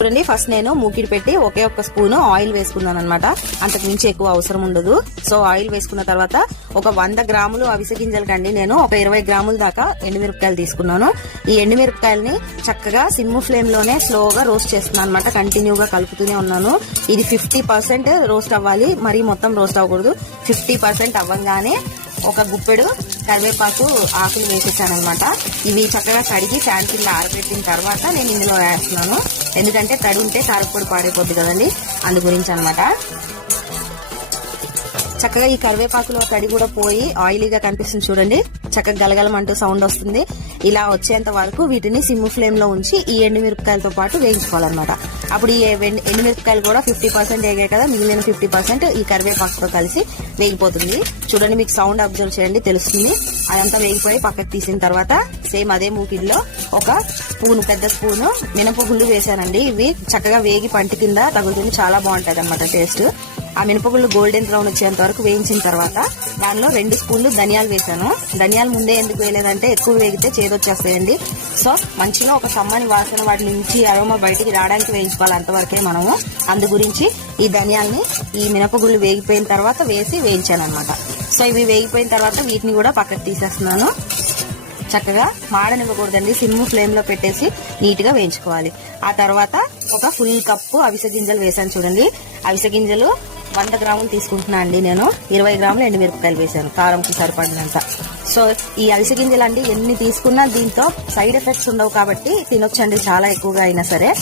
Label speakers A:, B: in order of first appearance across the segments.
A: చూడండి ఫస్ట్ నేను మూకిడి పెట్టి ఒకే ఒక్క స్పూన్ ఆయిల్ వేసుకున్నాను అనమాట అంతకు మించి ఎక్కువ అవసరం ఉండదు. సో ఆయిల్ వేసుకున్న తర్వాత ఒక వంద గ్రాములు అవిసె గింజలు కండి నేను ఒక ఇరవై గ్రాముల దాకా ఎండుమిరపకాయలు తీసుకున్నాను. ఈ ఎండుమిరపకాయలని చక్కగా సిమ్ ఫ్లేమ్లోనే స్లోగా రోస్ట్ చేస్తున్నాను అనమాట కంటిన్యూగా కలుపుతూనే ఉన్నాను. ఇది ఫిఫ్టీ పర్సెంట్ రోస్ట్ అవ్వాలి. మరీ మొత్తం రోస్ట్ అవ్వకూడదు. ఫిఫ్టీ పర్సెంట్ అవ్వగానే ఒక గుప్పెడు కరివేపాకు ఆకులు వేసేసాను అనమాట ఇవి చక్కగా కడిగి ఫ్యాన్ కింద ఆరబెట్టిన తర్వాత నేను ఇందులో వేస్తున్నాను. ఎందుకంటే తడి ఉంటే కారపొడి పాడైపోద్ది కదండి. అందు గురించి అనమాట. చక్కగా ఈ కరివేపాకులో తడి కూడా పోయి ఆయిలీగా కనిపిస్తుంది చూడండి. చక్కగా గలగలమంటూ సౌండ్ వస్తుంది. ఇలా వచ్చేంత వరకు వీటిని సిమ్ ఫ్లేమ్లో ఉంచి ఈ ఎండుమిరపకాయలతో పాటు వేయించుకోవాలన్నమాట. అప్పుడు ఈ ఎండుమిరపకాయలు కూడా ఫిఫ్టీ పర్సెంట్ వేగాయి కదా మిగిలిన ఫిఫ్టీ పర్సెంట్ ఈ కరివేపాకుతో కలిసి వేగిపోతుంది. చూడండి మీకు సౌండ్ అబ్జర్వ్ చేయండి తెలుస్తుంది. అదంతా వేగిపోయి పక్కకు తీసిన తర్వాత సేమ్ అదే మూకిడిలో ఒక స్పూన్ పెద్ద స్పూన్ మినపగుళ్ళు వేసానండి ఇవి చక్కగా వేగి పంటి కింద తగులుతుంది. చాలా బాగుంటది అనమాట టేస్ట్. ఆ మినపగుళ్ళు గోల్డెన్ బ్రౌన్ వచ్చేంత వరకు వేయించిన తర్వాత దానిలో రెండు స్పూన్లు ధనియాలు వేసాను ధనియాలు ముందే ఎందుకు వేయలేదంటే ఎక్కువ వేగితే చేదొచ్చేస్తాయండి సో మంచిగా ఒక సమ్మని వాసన వాటి నుంచి అరోమా బయటికి రావడానికి వేయించుకోవాలి అంతవరకే మనము. అందు గురించి ఈ ధనియాల్ని ఈ మినపగుళ్ళు వేగిపోయిన తర్వాత వేసి వేయించాను అనమాట సో ఇవి వేగిపోయిన తర్వాత వీటిని కూడా పక్కకు తీసేస్తున్నాను. చక్కగా మాడనివ్వకూడదండి. సిమ్ ఫ్లేమ్లో పెట్టేసి నీట్గా వేయించుకోవాలి. ఆ తర్వాత ఒక ఫుల్ కప్పు అవిసె గింజలు వేసాను చూడండి. అవిసె గింజలు వంద గ్రాములు తీసుకుంటున్నా అండి నేను. ఇరవై గ్రాములు ఎండుమిరపకాయలు వేసాను కారంకి సరిపడినంత. సో ఈ అవిసె గింజలు అండి ఎన్ని తీసుకున్నా దీంతో సైడ్ ఎఫెక్ట్స్ ఉండవు కాబట్టి తినొచ్చండి. చాలా ఎక్కువగా అయినా సరే.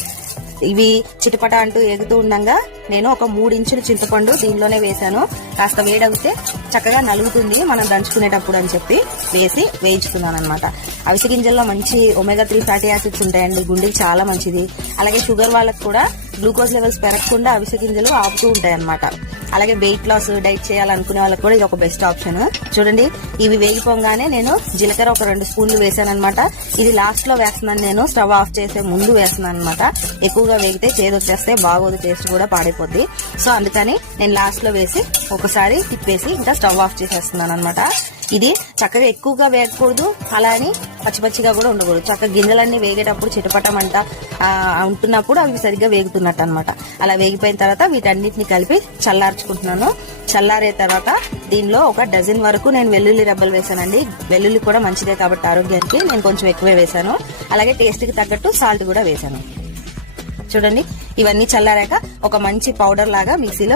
A: ఇవి చిటపట అంటూ ఎగుతూ ఉండగా నేను ఒక మూడు ఇంచుల చింతపండు దీనిలోనే వేశాను. కాస్త వేడవుతే చక్కగా నలుగుతుంది మనం దంచుకునేటప్పుడు అని చెప్పి వేసి వేయించుకున్నాను అనమాట అవిసె గింజల్లో మంచి ఒమేగా త్రీ ఫ్యాటీ యాసిడ్స్ ఉంటాయండి గుండెకి చాలా మంచిది. అలాగే షుగర్ వాళ్ళకి కూడా గ్లూకోజ్ లెవెల్స్ పెరగకుండా అవిసె గింజలు ఆపుతూ ఉంటాయి అనమాట అలాగే వెయిట్ లాస్ డైట్ చేయాలనుకునే వాళ్ళకి కూడా ఇది ఒక బెస్ట్ ఆప్షన్ చూడండి ఇవి వేగిపోగానే నేను జీలకర్ర ఒక రెండు స్పూన్లు వేసాను అనమాట ఇది లాస్ట్లో వేస్తున్నాను నేను స్టవ్ ఆఫ్ చేసే ముందు వేస్తున్నాను అనమాట ఎక్కువగా వేగితే చేదు వచ్చేస్తే బాగోదు టేస్ట్ కూడా పాడైపోద్ది. సో అందుకని నేను లాస్ట్లో వేసి ఒకసారి తిప్పేసి ఇంకా స్టవ్ ఆఫ్ చేసేస్తున్నాను అనమాట ఇది చక్కగా ఎక్కువగా వేయకూడదు అలా అని పచ్చి పచ్చిగా కూడా ఉండకూడదు. చక్కగా గింజలన్నీ వేగేటప్పుడు చిటపటమంట ఉంటున్నప్పుడు అవి సరిగ్గా వేగుతున్నట్టు అనమాట అలా వేగిపోయిన తర్వాత వీటన్నిటిని కలిపి చల్లార్చుకుంటున్నాను. చల్లారే తర్వాత దీనిలో ఒక డజన్ వరకు నేను వెల్లుల్లి రబ్బలు వేసానండి వెల్లుల్లి కూడా మంచిదే కాబట్టి ఆరోగ్యానికి నేను కొంచెం ఎక్కువే వేసాను అలాగే టేస్ట్కి తగ్గట్టు సాల్ట్ కూడా వేసాను చూడండి ఇవన్నీ చల్లారాక ఒక మంచి పౌడర్ లాగా మిక్సీలో